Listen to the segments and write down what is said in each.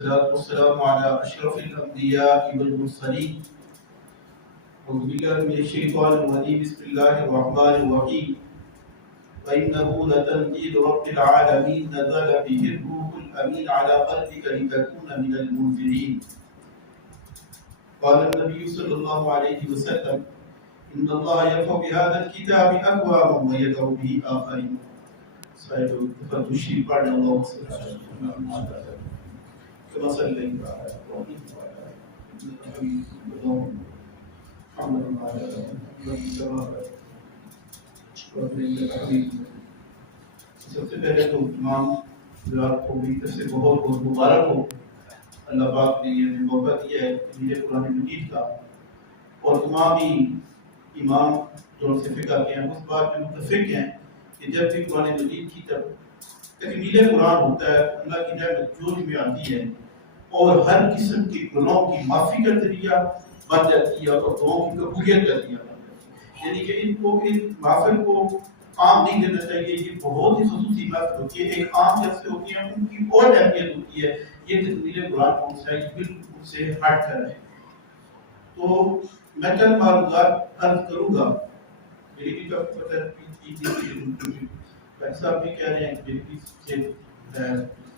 والصلاة والسلام على أشرف الأنبياء والمرسلين. أعوذ بالله من الشيطان الرجيم. بسم الله الرحمن الرحيم. وإنه لتنزيل رب العالمين نزل به الروح الأمين على قلبك لتكون من المنذرين. قال النبي صلى الله عليه وسلم: إن الله يرفع بهذا الكتاب أقواما ويدع به آخرين. سائل تفضل پڑھنے اللهم صل على محمد كما صليت على إبراهيم وعلى آل إبراهيم محمد وعلى آل محمد كما باركت. سب سے پہلے تو تمام حضرات کو بھی طرف سے بہت بہت مبارک ہو. اللہ پاک نے یہ موقع دیا ہے تفسیر قرآن مجید کا، اور تمام ہی امام جو فقہ کے ہیں اس بات میں متفق ہیں کہ جب بھی قرآن مجید کی تکمیل قرآن ہوتا ہے اللہ کی نعمت جوش میں آتی ہے اور ہر قسم کے گناہوں کی معافی کا ذریعہ بن جاتی ہے اور دعاؤں کی قبولیت کا ذریعہ بن جاتی ہے. یعنی کہ ان محفل کو عام نہیں دینا چاہیے، یہ بہت ہی خصوصی محفل ہوتی ہے. ایک عام جلسے ہوتی ہیں ان کی اور اہمیت ہوتی ہے. یہ تکمیل قرآن کون سا ہے، یہ بالکل سے ہٹ کر ہے. تو میں چند معلومات عرض کروں گا. میری بھی صاحب بھی کہہ رہے ہیں کہ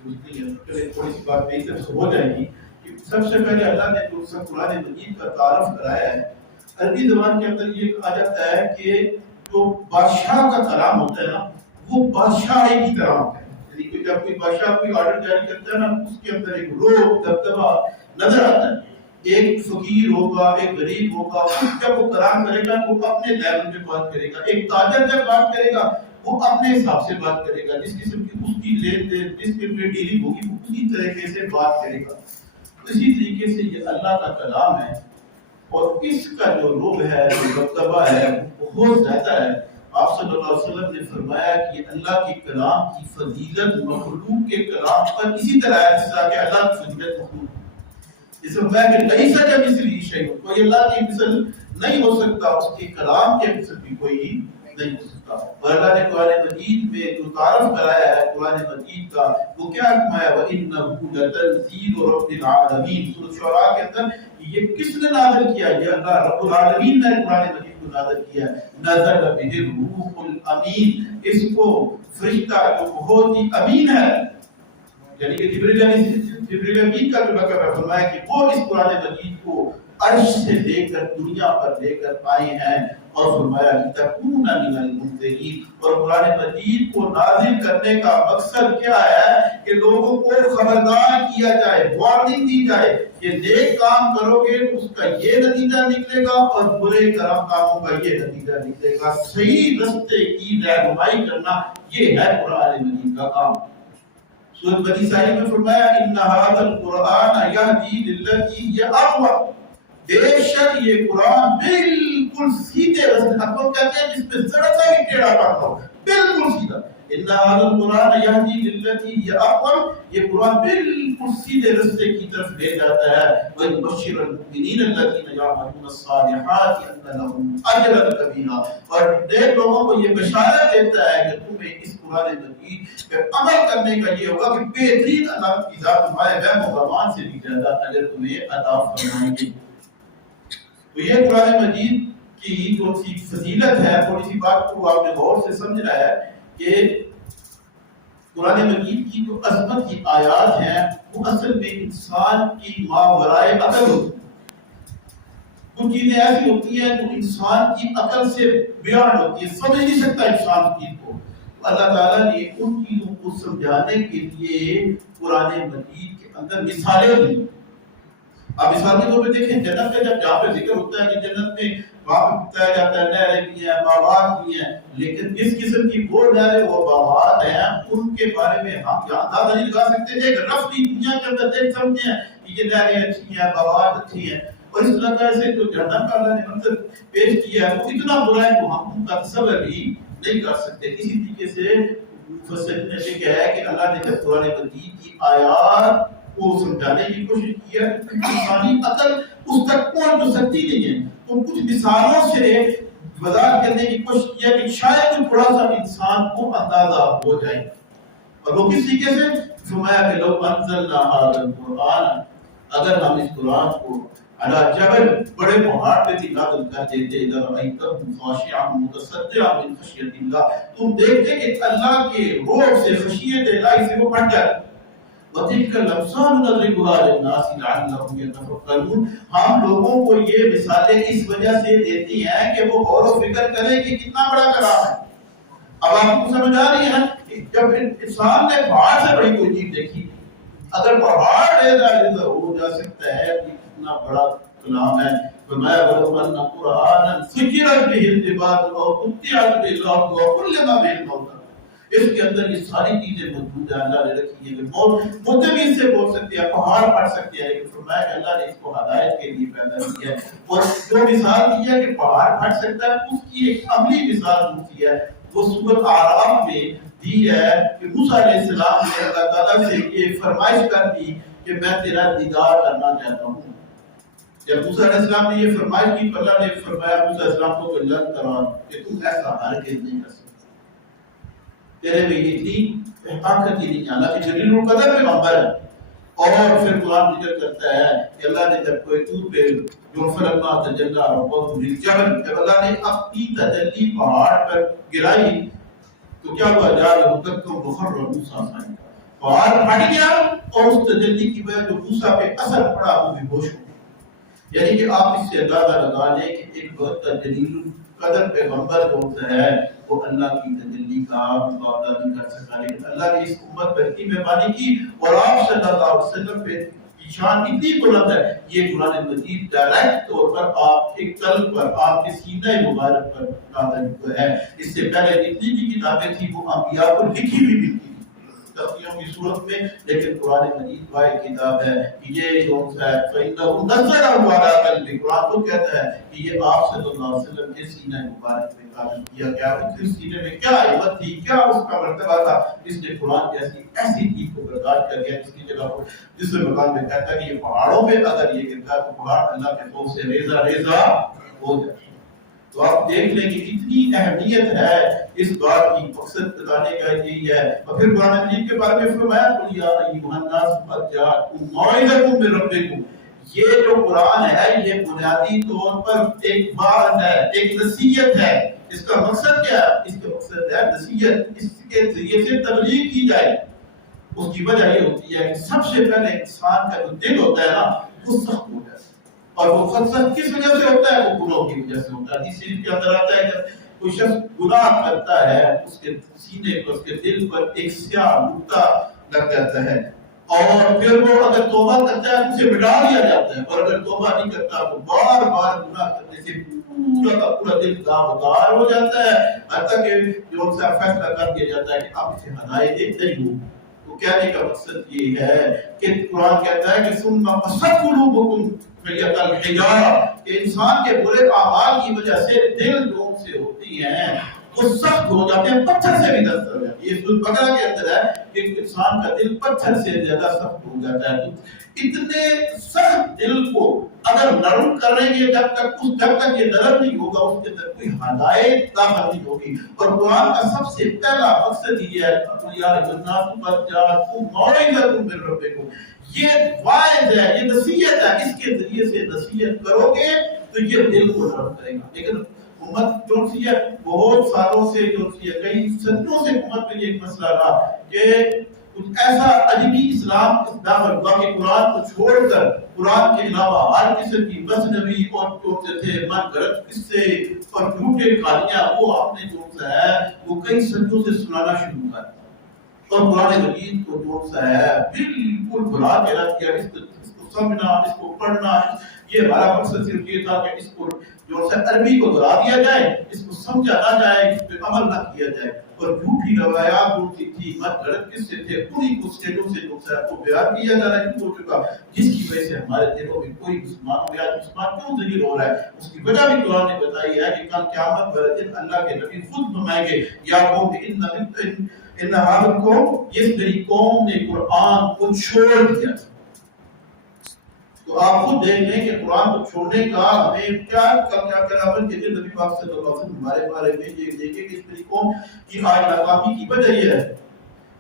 تھوڑی سی بات میری طرف سے ہو جائے گی کہ سب سے پہلے اللہ نے جو قرآن مجید کا تعارف کرایا ہے، عربی زبان کے اندر یہ کہا جاتا ہے کہ جو بادشاہ کا کلام ہوتا ہے نا وہ بادشاہی کی طرح ہوتا ہے. یعنی جب کوئی بادشاہ کوئی آرڈر جاری کرتا ہے نا اس کے اندر ایک روح دبدبہ نظر آتا ہے. ایک فقیر ہوگا، ایک غریب ہوگا، جب وہ کلام کرے گا وہ اپنے لیول میں بات کرے گا. ایک تاجر جب بات کرے گا وہ اپنے حساب سے بات کرے گا، جس قسم کی اس کی لین دین جس قسم کی ڈیلنگ ہوگی وہ اسی طریقے سے بات کرے گا. اسی طریقے سے یہ اللہ کا کلام ہے اور اس کا جو روح ہے جو دبدبہ ہے وہ بہت زیادہ ہے. آپ صلی اللہ علیہ وسلم نے فرمایا کہ یہ اللہ کے کلام کی فضیلت مخلوق کے کلام پر اسی طرح ہے جس طرح کہ اللہ کی فضیلت مخلوق اس میں کہ نہیں سکا مثلی شیء، کوئی اللہ کی مثل نہیں ہو سکتا، اس کے کلام کے مثل بھی کوئی نہیں ہو سکتا. اور اللہ نے قرآن مجید میں جو تعارف کرایا ہے قرآن مجید کا وہ کیا فرمایا؟ وَإِنَّهُ لَتَنزِيلُ رَبِّ الْعَالَمِينَ. سورۃ شعراء کے اندر یہ کس نے نازل کیا؟ یہ اللہ رب العالمین نے قرآن مجید کو نازل کیا. نزل بِهِ الرُّوحُ الْأَمِينُ، اس کو فرشتہ جو بہت ہی امین ہے، یعنی کہ جبریل امین کا جو لقب ہے، فرمایا کہ وہ اس قرآن مجید کو عرش سے لے کر دنیا پر لے کر آئے ہیں. اور فرمایا کہ تکون من المنذرین، اور قرآن مجید کو نازل کرنے کا مقصد کیا ہے کہ لوگوں کو خبردار کیا جائے، وارننگ دی جائے کہ نیک کام کرو گے اس کا یہ نتیجہ نکلے گا اور برے کاموں کا یہ نتیجہ نکلے گا. صحیح رستے کی رہنمائی کرنا یہ ہے قرآن مجید کا کام. سورۃ بنی اسرائیل میں فرمایا ان ھذا القرآن یہدی للتی ہی اقوم، بے شک یہ قرآن بالکل سیدھے راستے پر کہتے ہیں جس پہ ذرا سا بھی ٹیڑھا پڑتا ہو، بالکل سیدھا. ان ھذا القرآن یہدی للتی ہی اقوم، یہ قرآن بالکل سیدھے راستے کی طرف لے جاتا ہے. وَيُبَشِّرُ الْمُؤْمِنِينَ الَّذِينَ يَعْمَلُونَ الصَّالِحَاتِ أَنَّ لَهُمْ أَجْرًا كَبِيرًا، اور نیک لوگوں کو یہ بشارت دیتا ہے کہ تمہیں اس قرآن مجید پہ عمل کرنے کا یہ ہوگا کہ بہترین اللہ کی ذات تمہارے وہم و گمان سے بھی زیادہ اجر تمہیں عطا فرمائیں گے. تو یہ قرآن مجید کی جو سی فضیلت ہے، تھوڑی سی بات کو آپ نے غور سے سمجھنا ہے کہ قرآن مجید کی جو عظمت کی آیات ہیں وہ اصل میں انسان کی ماورائے عقل ہوتی ہیں. کچھ چیزیں ایسی ہوتی ہیں جو انسان کی عقل سے بیان ہوتی ہے، سمجھ نہیں سکتا انسان چیز کو. اللہ تعالیٰ نے ان چیزوں کو سمجھانے کے لیے قرآن مجید کے اندر مثالیں دی. آپ مثال کے طور پہ دیکھیں جنت میں جہاں پہ ذکر ہوتا ہے کہ جنت میں وہاں پہ بتایا جاتا ہے نہریں بھی ہیں، باغات بھی ہیں، لیکن جس قسم کی وہ نہریں وہ باغات ہیں ان کے بارے میں ہم یہاں اندازہ نہیں لگا سکتے. ایک رفلی دنیا کے اندر دیکھ سمجھیں کہ یہ نہریں اچھی ہیں، باغات اچھی ہیں، اور اس طرح سے جو جہنم کا اللہ نے منظر پیش کیا ہے وہ اتنا برا ہے کہ ہم ان کا تصور بھی نہیں کر سکتے. اسی طریقے سے مفسرین نے یہ کہا ہے کہ اللہ نے جب قرآن مجید کی آیات کو سمجھانے کی کوشش کی ہے انسانی عقل اس تک پہنچ تو سکتی نہیں ہے، تو کچھ مثالوں سے وضاحت کرنے کی کوشش کی ہے کہ شاید تھوڑا سا انسان کو اندازہ ہو جائے. اور وہ کس طریقے سے فرمایا کہ لو انزلنا هذا القرآن، اگر ہم اس قرآن کو علی جبل بڑے پہاڑ پہ بھی نازل کر دیتے، لرأیتہ خاشعا متصدعا من خشیۃ اللہ، تم دیکھتے کہ اللہ کے روح سے، خشیت الہی سے وہ پھٹ جاتے۔ وَتِلْكَ الْأَمْثَالُ نَضْرِبُهَا لِلنَّاسِ لَعَلَّهُمْ يَتَفَكَّرُونَ، ہم لوگوں کو یہ مثالیں اس وجہ سے دیتی ہیں کہ وہ غور و فکر کریں کہ کتنا بڑا کلام ہے۔ اب آپ کو سمجھ آ رہی ہے کہ جب انسان نے پہاڑ سے بڑی کوئی چیز دیکھی، اگر پہاڑ ریزہ ہو جا سکتا ہے کہ کتنا بڑا کلام ہے۔ فرمایا وَلَوْ أَنَّ قُرْآنًا سُيِّرَتْ بِهِ الْجِبَالُ أَوْ قُطِّعَتْ بِهِ الْأَرْضُ أَوْ كُلِّمَ بِهِ الْمَوْتَىٰ، اس کے اندر یہ ساری چیزیں موجود ہیں، اللہ نے رکھی ہے کہ موت بھی اس سے بول سکتے ہیں، پہاڑ پڑ سکتے ہیں، لیکن فرمایا کہ اللہ نے اس کو ہدایت کے لیے پیدا کیا ہے۔ اور جو مثال دی ہے کہ پہاڑ پھٹ سکتا ہے، اس کی ایک عملی مثال ہوتی ہے، وہ سورۃ اعراف میں دی ہے کہ موسیٰ علیہ السلام نے اللہ تعالیٰ سے یہ فرمائش کر دی کہ میں تیرا دیدار کرنا چاہتا ہوں۔ جب موسیٰ علیہ السلام نے یہ فرمائش کی، اللہ نے فرمایا موسیٰ علیہ السلام کو لن تران، کہ تم ایسا ہرگز نہیں کر سکتے، تیرے میں اتنی طاقت ہی نہیں آنا کہ جلیل القدر میں پیغمبر ہے۔ اور پھر قرآن ذکر کرتا ہے کہ اللہ نے جب کوئی طور پہ جو فلما تجلی ربہ للجبل، جب اللہ نے اپنی تجلی پہاڑ پر گرائی تو کیا ہوا، جعلہ دکا وخر موسیٰ صعقا، پہاڑ پھٹ گیا اور اس تجلی کی وجہ جو موسیٰ پہ اثر پڑا وہ بھی ہوش ہو گیا۔ یعنی کہ آپ اس سے اندازہ لگا لیں کہ ایک بہت جلیل القدر پیغمبر جو ہے وہ اللہ کی تجلی کا مقابلہ نہیں کر سکا، لیکن اللہ نے اس امت پر اتنی مہربانی کی اور آپ صلی اللہ علیہ وسلم پہ شان اتنی بلند ہے، یہ قرآن مجید ڈائریکٹ طور پر آپ کے قلب پر، آپ کے سینہ مبارک پر نازل ہے۔ اس سے پہلے جتنی بھی کتابیں تھیں وہ انبیاء کو لکھی ہوئی ملتی تھی تختیوں کی صورت میں، لیکن قرآن مجید واحد کتاب ہے کہ یہ جو ہے فَإِنَّهُ نَزَّلَهُ عَلَىٰ قَلْبِكَ، قرآن کو کہتا ہے کہ یہ آپ صلی اللہ علیہ وسلم کے سینہ مبارک میں نازل کیا گیا۔ اس سینے میں کیا عظمت تھی، کیا اس کا مرتبہ تھا، اس نے قرآن جیسی ایسی چیز کو برداشت کر گیا جس کی جگہ پر جس مقام میں کہتا ہے کہ یہ پہاڑوں میں اگر یہ گرتا ہے تو پہاڑ اللہ کے خوف سے ریزہ ریزہ ہو جائے۔ تو آپ دیکھ لیں کہ کتنی اہمیت ہے اس بات کی، مقصد بتانے کا یہی ہے۔ اور پھر قرآن مجید کے بارے میں فرمایا قُلْ يَا أَيُّهَا النَّاسُ قَدْ جَاءَتْكُم مَّوْعِظَةٌ مِّن رَّبِّكُم، یہ جو قرآن ہے یہ بنیادی طور پر ایک وعظ ہے، ایک نصیحت ہے۔ اس کا مقصد کیا ہے؟ اس کا مقصد ہے نصیحت، اس کے ذریعے سے تبلیغ کی جائے۔ اس کی وجہ یہ ہوتی ہے کہ سب سے پہلے انسان کا جو دل ہوتا ہے نا وہ سخت ہو جاتا ہے، اور وہ سخت کس وجہ سے ہوتا ہے؟ وہ گناہوں کی وجہ سے ہوتا ہے۔ حدیث شریف کے اندر آتا ہے کہ کوئی شخص گناہ کرتا ہے، اس کے سینے پر، اس کے دل پر ایک سیاہ نقطہ لگ جاتا ہے، اور پھر وہ اگر توبہ کرتا ہے تو اسے مٹا دیا جاتا ہے، اور اگر توبہ نہیں کرتا تو بار بار گناہ کرنے سے پورا کا پورا دل داغدار ہو جاتا ہے، حتیٰ کہ جو ان سے فیصلہ کر دیا جاتا ہے کہ آپ اسے ہدایت نہیں ہو۔ تو کہنے کا مقصد یہ ہے کہ قرآن کہتا ہے کہ ثم قست قلوبکم فہی کالحجارہ، کہ انسان کے برے اعمال کی وجہ سے دل جو ان سے ہوتی ہیں وہ سخت ہو جاتے ہیں، پتھر سے بھی دست ہو جاتی ہے۔ یہ سورۃ بقرہ کے اندر ہے کہ انسان کا دل پتھر سے زیادہ سخت ہو جاتا ہے۔ تو اتنے سخت دل کو اگر نرم کریں گے جب تک یہ نرم نہیں ہوگا اس کے اندر کوئی ہدایت داخل نہیں ہوگی۔ اور قرآن کا سب سے پہلا مقصد یہ ہے یہ واعظ ہے، یہ نصیحت ہے، اس کے ذریعے سے نصیحت کرو گے تو یہ دل کو نرم کرے گا۔ لیکن امت جو سی ہے بہت سالوں سے، جو سی ہے کئی صدیوں سے امت میں یہ مسئلہ رہا کہ کچھ ایسا عجیبی اسلام داخل ہوا کہ قرآن کو چھوڑ کر قرآن کے علاوہ ہر قسم کی مثنوی اور جو تھے من گھڑت قصے اور جھوٹے کہانیاں وہ آپ نے جو ہے وہ کئی صدیوں سے سنانا شروع کر دیا، اور قرآن مجید کو جو ہے بالکل بھلا کے رکھ دیا۔ اس کو سمجھنا، اس کو پڑھنا، یہ ہمارا مقصد صرف یہ تھا کہ اس کو جو ہے عربی کو دہرا دیا جائے، اس کو سمجھا نہ جائے، اس پہ عمل نہ کیا جائے، اور جھوٹی روایات جو تھی مت غلط قصے تھے انہیں کو سٹیجوں سے جو ہے وہ بیان کیا جا رہا ہے ہو چکا، جس کی وجہ سے ہمارے دلوں میں کوئی مسلمان یا مسلمان کیوں ذلیل ہو رہا ہے۔ اس کی وجہ بھی قرآن نے بتائی ہے کہ کل قیامت والے دن اللہ کے نبی خود فرمائیں گے یا قوم ان حالت کو اس میری قوم نے قرآن کو چھوڑ دیا۔ تو آپ خود دیکھ لیں کہ قرآن کو چھوڑنے کا ہمیں کیا کرنا کہ نبی پاک صلی اللہ علیہ وسلم ہمارے بارے میں یہ دیکھیں کہ اس میری قوم کی آج ناکامی کی وجہ یہ ہے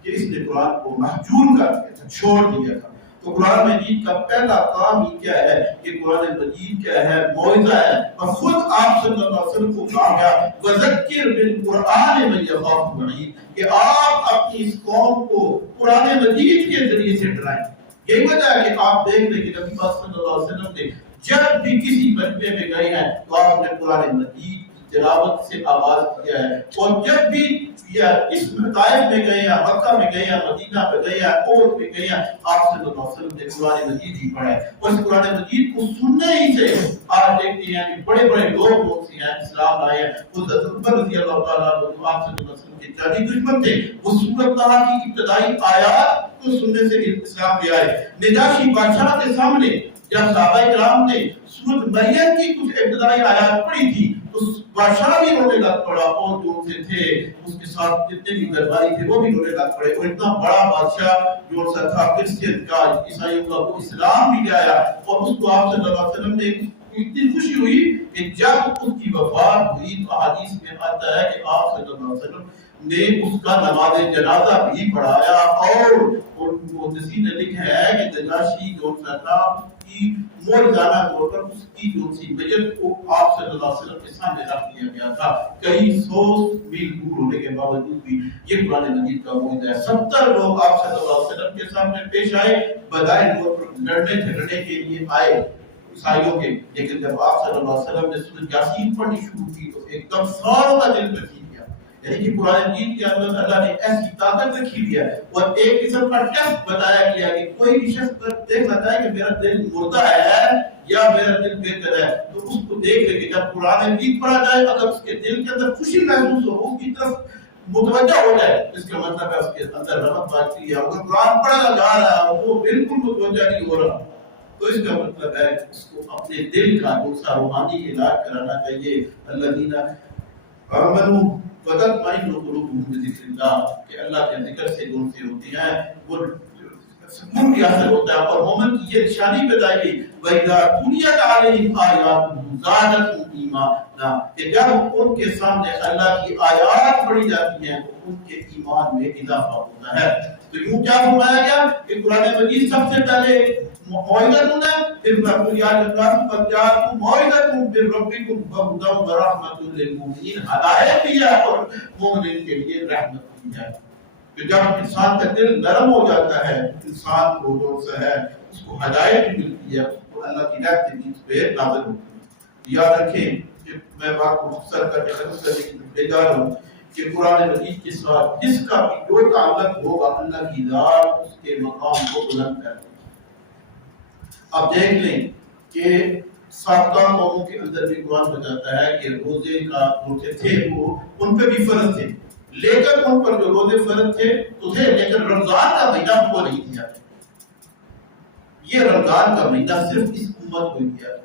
کہ اس نے قرآن کو محجور کر دیا تھا، چھوڑ دیا تھا۔ تو قرآن مجید کا پہلا کام ہی کیا ہے کہ قرآن مجید کیا ہے، موعظہ ہے، اور خود آپ صلی اللہ علیہ وسلم کو کہا گیا وَذَكِّرْ بِالْقُرْآنِ مَن يَخَافُ وَعِيدٍ کہ آپ اپنی اس قوم کو قرآن مجید کے ذریعے سے ڈرائیں۔ یہی وجہ ہے کہ آپ دیکھ لیں کہ نبی پاک صلی اللہ علیہ وسلم نے جب بھی کسی مجمع میں گئے ہیں تو آپ نے قرآن مجید تلاوت سے آغاز کیا ہے، اور جب بھی اس طائف میں گئے ہیں، مکہ میں گئے ہیں، مدینہ میں گئے ہیں، عہد میں گئے ہیں، آپ صلی اللہ علیہ وسلم نے قرآن مجید ہی پڑھا ہے۔ اور اس قرآن مجید کو سننے ہی سے آج دیکھتے ہیں کہ بڑے بڑے لوگ سے ہیں اسلام لائے ہیں۔ حضرت عمر رضی اللہ تعالیٰ عنہ آپ صلی اللہ علیہ وسلم کے جانی دشمن تھے، وہ سورۃ طہ کی ابتدائی آیات کو سننے سے اسلام لے آئے۔ نجاشی بادشاہ کے سامنے جب صحابہ کرام نے سورۃ مریم کی کچھ ابتدائی آیات پڑھی تھی تو بادشاہ بھی رونے لگ پڑا، اور جو سے تھے اس کے ساتھ جتنے بھی درباری تھے وہ بھی رونے لگ پڑے۔ اور اتنا بڑا بادشاہ جو سا تھا کرسچن کا، عیسائیوں کا، وہ اسلام بھی لے آیا، اور اس کو آپ صلی اللہ علیہ وسلم نے اتنی خوشی ہوئی کہ جب اس کی وفات ہوئی تو حدیث میں آتا ہے کہ آپ صلی اللہ علیہ وسلم نے اس کا نماز جنازہ بھی پڑھایا، اور محدثین نے لکھا ہے کہ نجاشی جو تھا اس کی موجزانہ طور پر اس کی جو سی میت کو آپ صلی اللہ علیہ وسلم کے سامنے رکھ دیا گیا تھا، کئی سو میل دور ہونے کے باوجود بھی۔ یہ قرآن مجید کا معجزہ ہے۔ 70 لوگ آپ صلی اللہ علیہ وسلم کے سامنے پیش آئے، بظاہر طور پر لڑنے جھگڑنے کے لیے آئے عیسائیوں کے، لیکن جب آپ صلی اللہ علیہ وسلم نے سورۃ یاسین پڑھنی شروع کی تو ایک دم ساروں کا دل بچی گیا۔ یعنی کہ قرآن مجید کے اندر اللہ نے ایسی طاقت رکھی ہوئی ہے، اور ایک قسم کا ٹیسٹ بتایا گیا کہ کوئی بھی شخص پر دیکھ لیتا ہے کہ میرا دل مردہ ہے یا میرا دل بہتر ہے، تو اس کو دیکھ لے کہ جب قرآن مجید پڑھا جائے اگر اس کے دل کے اندر خوشی محسوس ہو، اس کی طرف متوجہ ہو جائے، اس کا مطلب ہے اس کے اندر رحمت باقی ہے۔ اگر قرآن پڑھا جا رہا ہے وہ بالکل متوجہ نہیں ہو رہا، تو اس کا مطلب ہے اس کو اپنے دل کا دوسرا روحانی علاج کرانا چاہیے۔ الذین آمنوا وتطمئن قلوبهم بذکر اللہ، کہ اللہ کے ذکر سے جو سے ہوتی ہیں وہ سکون بھی حاصل ہوتا ہے۔ اور مومن کی یہ نشانی بتائی گئی وَإِذَا تُلِيَتْ عَلَيْهِمْ آیَاتُهُ زَادَتْهُمْ ایمانا، کہ جب ان کے سامنے اللہ کی آیات پڑھی جاتی ہیں تو ان کے ایمان میں اضافہ ہوتا ہے۔ تو یوں کیا فرمایا گیا کہ قرآن مجید سب سے پہلے موعظۃ ہے، پھر یا الناس قد جاءتکم موعظۃ من ربکم وہدی ورحمۃ للمؤمنین، ہدایت بھی ہے اور مومنین کے لیے رحمت بھی ہے۔ کہ جب انسان کا دل نرم ہو جاتا ہے، انسان کو جو ہے اس کو ہدایت بھی ملتی ہے، اس کو اللہ کی رحمت بھی اس پہ نازل ہوتی ہے۔ یاد رکھیں کہ میں بات کو مختصر کر کے ختم کرنے کی بے جا رہا ہوں کہ قرآن مجید کے ساتھ جس کا بھی جو تعلق ہوگا اللہ کی ذات اس کے مقام کو بلند کرتی ہے۔ آپ دیکھ لیں کہ سابقہ قوموں کے اندر بھی قرآن بتاتا ہے کہ روزے کا روزے تھے وہ ان پہ بھی فرض تھے، لیکن ان پر جو روزے فرض تھے تو تھے، لیکن رمضان کا مہینہ وہ نہیں دیا۔ یہ رمضان کا مہینہ صرف اس امت کو دیا،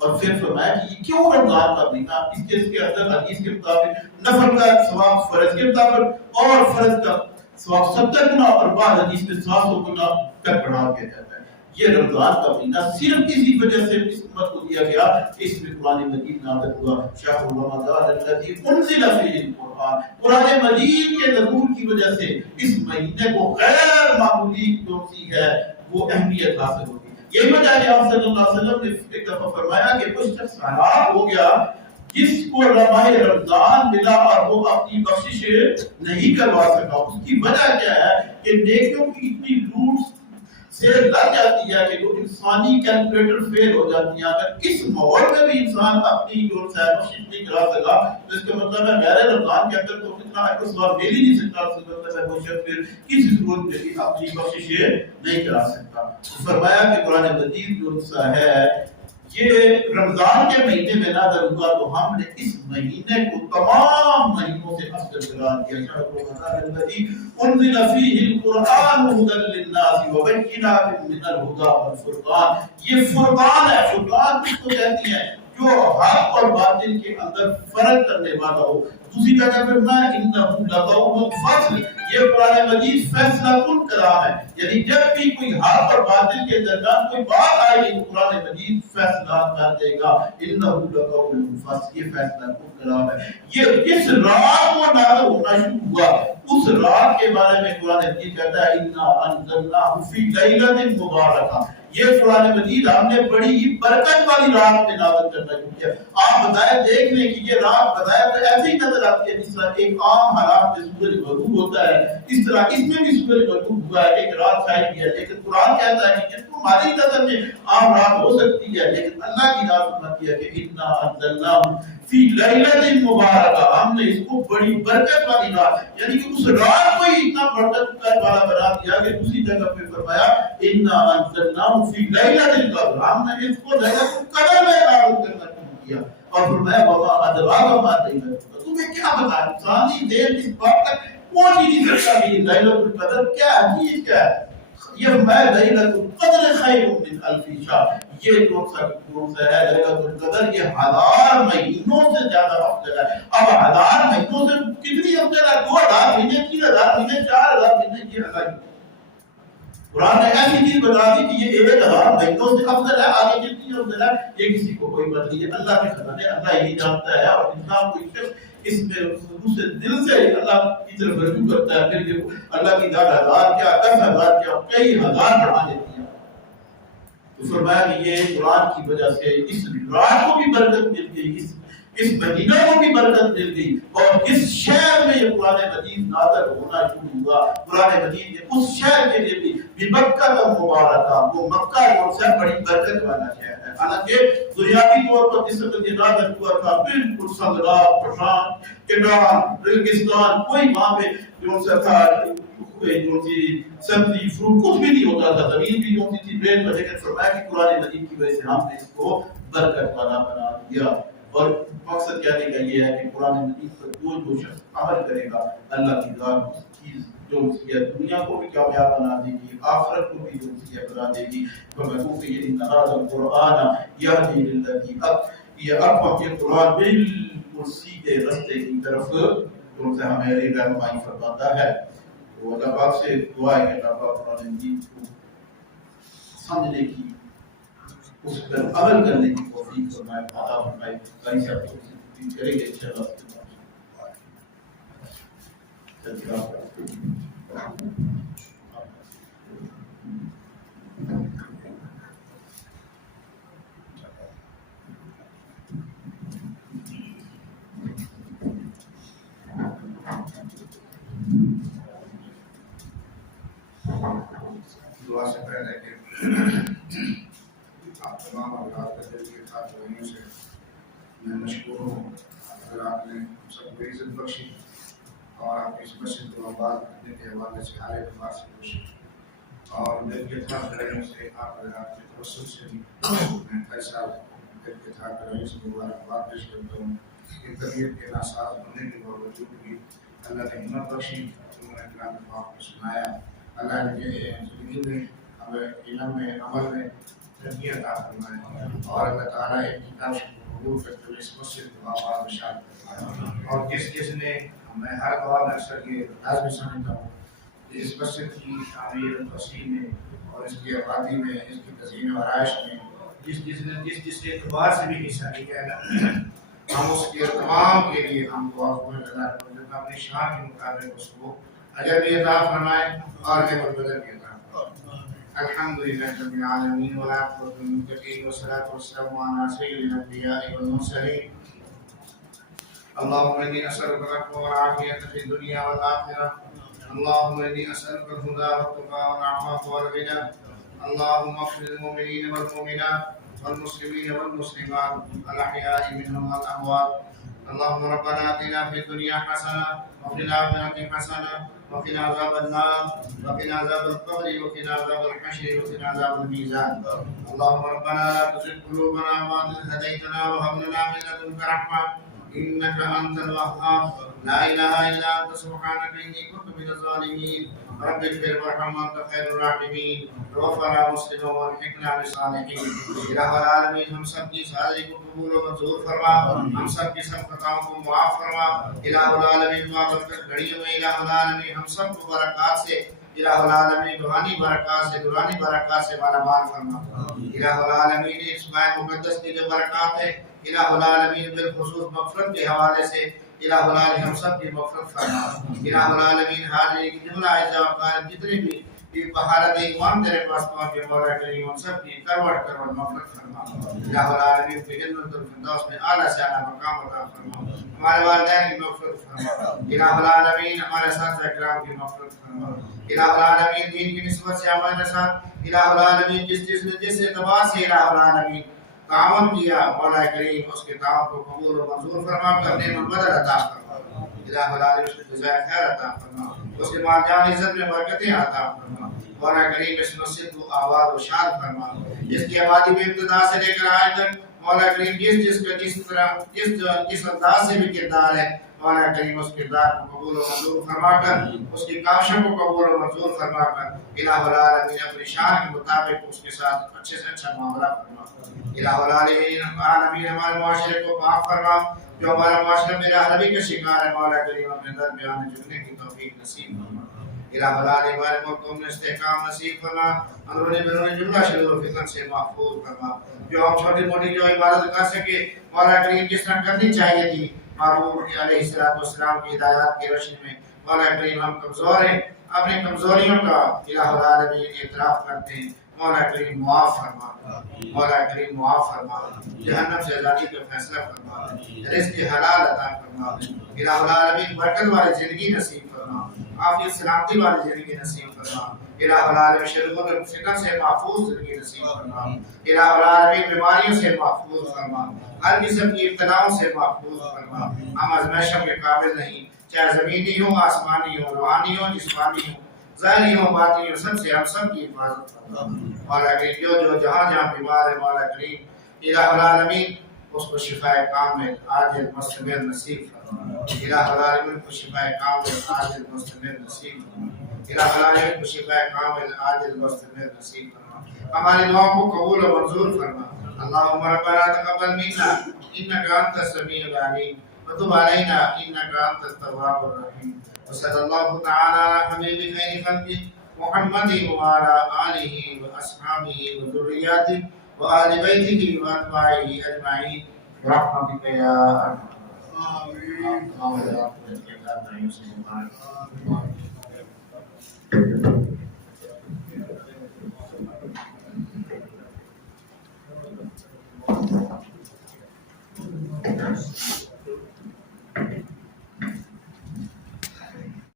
اور پھر فرمایا کہ یہ کیوں رمضان کا مہینہ، اس کے اندر حدیث کے مطابق نفل کا ثواب فرض کے مطابق اور فرض کا ثواب 70 گنا اور بعض حدیث میں 700 گنا تک بڑھا دیا جاتا ہے۔ یہ رمضان کا مہینہ صرف اسی وجہ سے اس امت کو دیا گیا کہ اس میں قرآن مجید نازل ہوا۔ شہر رمضان الذی انزل فیہ القرآن، قرآن مجید کے نزول کی وجہ سے اس مہینے کو غیر معمولی جو سی ہے وہ اہمیت حاصل ہوگی۔ یہی وجہ ہے کہ آپ صلی اللہ علیہ وسلم نے ایک دفعہ فرمایا کہ کوئی شخص ہلاک ہو گیا جس کو ماہ رمضان ملا اور وہ اپنی بخشش نہیں کروا سکا۔ اس کی وجہ کیا ہے کہ نیکیوں کی اتنی لوٹ سے لگ جاتی ہے کہ جو انسانی کیلکولیٹر فیل ہو جاتی ہیں۔ اگر اس ماحول میں بھی انسان اپنی جو ہے بخشش نہیں کرا سکا تو اس کا مطلب ہے غیر رمضان کے اندر تو اتنا اجر و ثواب مل ہی نہیں سکتا، اس کا مطلب ہے وہ شخص پھر کسی صورت میں بھی اپنی بخشش نہیں کرا سکتا۔ فرمایا کہ قرآن مجید جو ہے یہ رمضان کے مہینے میں نازل ہوا تو ہم نے اس مہینے کو تمام مہینوں سے افضل قرار دیا۔ شہر رمضان الذی انزل فیہ القرآن ھدی للناس وبینات من الھدی والفرقان، یہ فرقان ہے۔ فرقان کس کو کہتی ہے؟ جو حق اور باطل کے اندر فرق کرنے والا ہو۔ دوسری جگہ پہ فرمایا انہ لقول فصل، یہ قرآن مجید فیصلہ کن کلام ہے، یعنی جب بھی کوئی حق اور باطل کے درمیان کوئی بات آئے گی تو قرآن مجید فیصلہ کر دے گا۔ انہ لقول فصل، یہ فیصلہ کن کلام ہے۔ یہ کس رات کو نازل ہونا شروع ہوا، اس رات کے بارے میں قرآن مجید کہتا ہے انا انزلناہ فی لیلۃ مبارکہ، یہ قرآن مجید ہم نے بڑی ہی برکت والی رات میں نازل کرنا شروع کیا۔ آپ بتائیں دیکھ لیں کہ یہ رات بتایا تو ایسی ہی نظر آتی ہے جس طرح ایک عام حالات میں سورج غروب ہوتا ہے، اس طرح اس میں بھی سورج غروب ہوا ہے، ایک رات چھائی ہوئی ہے، لیکن قرآن کہتا ہے کہ تمہاری نظر میں عام رات ہو سکتی ہے، لیکن اللہ کی ذات فرماتی ہے کہ انا انزلناہ فی لیلۃ مبارکہ، ہم نے اس کو بڑی برکت والی رات، یعنی کہ اس رات کو ہی اتنا برکت والا بنا دیا کہ دوسری جگہ پہ فرمایا انا انزلناہ فی لیلۃ القدر، ہم نے اس کو لیلۃ القدر میں نازل کرنا شروع کیا۔ اور فرمایا وما ادراک ما لیلۃ القدر، تمہیں کیا بتا، انسانی دین اس بات تک پہنچ ہی نہیں سکتا کہ لیلۃ القدر کیا ہے، چیز کیا ہے۔ یہ میں لیلۃ القدر خیر من الف شہر، یہ کون سا ہے لیلۃ القدر، یہ 1000 مہینوں سے زیادہ افضل ہے۔ اب 1000 مہینوں سے کتنی افضل ہے؟ 2000 مہینے، 3000 مہینے، 4000 مہینے، یہ الگ۔ قرآن نے ایسی چیز بتا دی کہ یہ 1000 مہینوں سے افضل ہے، آگے کتنی افضل ہے یہ کسی کو کوئی پتہ نہیں ہے، اللہ کے خزانے اللہ یہی جانتا ہے۔ اور انسان کوئی شخص اس میں دوسرے دل سے اللہ کی طرف رجوع کرتا ہے، پھر یہ اللہ کی ذات 1000 کیا 10,000 کیا کئی ہزار بڑھا دیتی ہے۔ تو فرمایا کہ یہ قرآن کی وجہ سے اس رات کو بھی برکت مل گئی، اس مہینے کو بھی برکت مل گئی، اور اس شہر میں یہ قرآن مجید نازل ہونا شروع ہوا۔ قرآن مجید نے اس شہر کے لیے بھی مکہ کا مبارکہ، وہ مکہ جو سے بڑی برکت والا شہر ہے۔ حالانکہ دنیاوی طور پر جس وقت یہ نازل ہوا تھا بالکل سنگلاف، پٹھان، چٹان، ریگستان، کوئی وہاں پہ جو سا تھا جو سی سبزی فروٹ کچھ بھی نہیں ہوتا تھا، زمین بھی جو تھی بین پر، لیکن فرمایا کہ قرآن مجید کی وجہ سے ہم نے اس کو برکت والا بنا دیا۔ اور مقصد کہنے کا یہ ہے کہ قرآن مجید پر جو شخص عمل کرے گا، اللہ کی ذات اس چیز جو اس کی دنیا کو بھی کامیاب بنا دے گی، آخرت کو بھی جو اس کی بنا دے گی۔ فَمَنْ یہ هَذَا الْقُرْآنَ يَهْدِي لِلَّتِي یہ اب یہ قرآن بالکل سیدھے راستے کی طرف جو سے ہمیں رہنمائی فرماتا ہے۔ تو اللہ پاک سے دعا ہے کہ اللہ پاک قرآن مجید کو سمجھنے کی، اس پر عمل کرنے کی توفیق فرمائے، عطا فرمائے۔ کہیں سے آپ کو کریں گے انشاءاللہ۔ دعا سے پہلے کہ آپ تمام حضرات کے دل کے ساتھ ہونے سے میں مشکور ہوں۔ اگر آپ نے سب کو عزت بخشی اور آپ اس مسجد کو آباد کرنے کے حوالے سے ہر اعتبار سے خوشی، اور دل کے ساتھ رہنے سے آپ حضرات کے توسل سے بھی میں ایسا دل کے ساتھ رہنے سے مبارکباد پیش کرتا ہوں کہ طبیعت کے ناساز ہونے کے باوجود بھی اللہ نے ہمت بخشی، انہوں نے کلام پاک کو سنایا۔ اللہ نے زندگی میں ہمیں علم میں عمل میں تربیت عطا فرمائے، اور اللہ تعالیٰ ایک کتاب کو قبول کرتے ہوئے اس مسجد کو آباد نشان فرمائے۔ اور جس نے میں ہر دعا میں اکثر یہ لازمی سمجھتا ہوں کہ اس مسجد کی تعمیر و توسیع میں اور اس کی آبادی میں، اس کی تزئین و آرائش میں جس اعتبار سے بھی حصہ لیا ہے، ہم اس کے تمام کے لیے ہم دعا اپنی شان کے مطابق اس کو اجر بھی عطا فرمائے اور نعمت بدل بھی عطا فرمائے۔ الحمدللہ رب العالمین والعاقبۃ للمتقین والصلاۃ والسلام علی سید الانبیاء والمرسلین۔ اللهم انی اسألک العفو والعافیة فی الدنیا والآخرة، اللهم انی اسألک الهدى والتقى والعفاف والغنى، اللهم اغفر للمؤمنین والمؤمنات والمسلمین والمسلمات الأحیاء منهم والأموات۔ اللهم ربنا آتنا في الدنيا حسنة وفي الآخرة حسنة وقنا عذاب النار وقنا عذاب القبر وقنا عذاب الحشر وقنا عذاب الميزان۔ اللهم ربنا لا تزغ قلوبنا بعد إذ هديتنا وهب لنا من لدنك رحمة إنك أنت الوهاب لا إله إلا أنت سبحانك إني كنت من الظالمين رب اغفر وارحم وأنت خير الراحمين توفنا مسلما والحقنا بالصالحين إله العالمین ہم سب کی سعادت کو قبول و منظور فرما ہم سب کی سب خطاؤں کو معاف فرما الہ العالمین دعا برکت گھڑیوں میں الہ العالمین ہم سب کو برکات سے الہ العالمین روحانی برکات سے نورانی برکات سے مالا مال فرما الہ العالمین اس ماہ مقدس کی جو برکات ہے الہ العالمین بالخصوص مغفرت کے حوالے سے الہ العالمین ہم سب کی مغفرت فرما الہ العالمین حاضری کی جملہ اعزاء و اقارب جتنے بھی بحالت ایمان تیرے پاس پہنچے مولا کریم ان سب کی کروٹ کروٹ مغفرت فرما الہ العالمین کی جنت الفردوس میں اعلیٰ سے اعلیٰ مقام عطا فرما ہمارے والدین کی مغفرت فرما الہ العالمین ہمارے اساتذہ کرام کی مغفرت فرما الہ العالمین دین کی نسبت سے ہمارے ساتھ الہ العالمین جس نے جس اعتبار سے الہ العالمین تعاون کیا مولا کریم اس کے تعاون کو قبول و منظور فرما کر نعم البدر عطا فرما الہ العالمین اس کو جزائے خیر عطا فرما اس کے مال جان عزت میں برکتیں عطا فرما مولا کریم اس مسجد کو آباد و شاد فرما جس کی آبادی میں ابتدا سے لے کر آج تک مولا کریم جس انداز سے بھی کردار ہے مولا کریم اس کردار کو قبول و منظور فرما کر اس کی کاوشوں کو قبول و منظور فرما کر الہ العالمین اپنی شان کے مطابق اس کے ساتھ اچھے سے اچھا معاملہ فرما الہ العالمین ہمارے معاشرے کو پاک فرما جو ہمارا معاشرہ میرا حربی کا شکار ہے مولا کریم اپنے در پہ آنے جھکنے کی توفیق نصیب فرما الہ العالمین ہمارے ملک میں استحکام نصیب فرما اندرونی بیرونی جملہ شرور و فتن سے محفوظ فرما جو ہم چھوٹی موٹی جو عبادت کر سکے مولا کریم جس طرح کرنی چاہیے تھی محبوب علیہ السلام کی ہدایات کی روشنی میں مولا کریم ہم کمزور ہیں اپنی کمزوریوں کا الہ العالمین اعتراف کرتے ہیں مولا کریم معاف فرما مولا کریم معاف فرما جہنم سے آزادی کا فیصلہ فرما رزق حلال عطا فرما الہ العالمین برکت والی زندگی نصیب فرما عافیت سلامتی والی زندگی نصیب فرما الہ العالمین شرور و فتن سے محفوظ زندگی نصیب فرما الہ العالمین بیماریوں سے محفوظ فرما ہر قسم کی ابتلاؤں سے محفوظ فرما ہم آزمائشوں کے قابل نہیں چاہے زمینی ہو آسمانی ہو روحانی ہو جسمانی ہو ظاہری ہو باطنی ہو سب سے ہم سب کی حفاظت فرما مولا کریم جو جہاں جہاں بیمار ہے مولا کریم الہ العالمین اس کو شفاء کامل عاجل مستمر نصیب فرما الہ العالمین کو شفاء کامل عاجل مستمر نصیب فرما الہ العالمین کو شفاء کامل عاجل مستمر نصیب فرما ہماری دعاؤں کو قبول و منظور فرما اللہم ربنا تقبل منا انک انت السمیع العلیم وتب علینا انک انت التواب الرحیم وصلی اللہ تعالی علی حبیب خیر خلقہ محمد وعلى آلہ واصحابہ وذریاتہ وآل بیتہ واتباعہ اجمعین برحمتک یا ارحم الراحمین آمین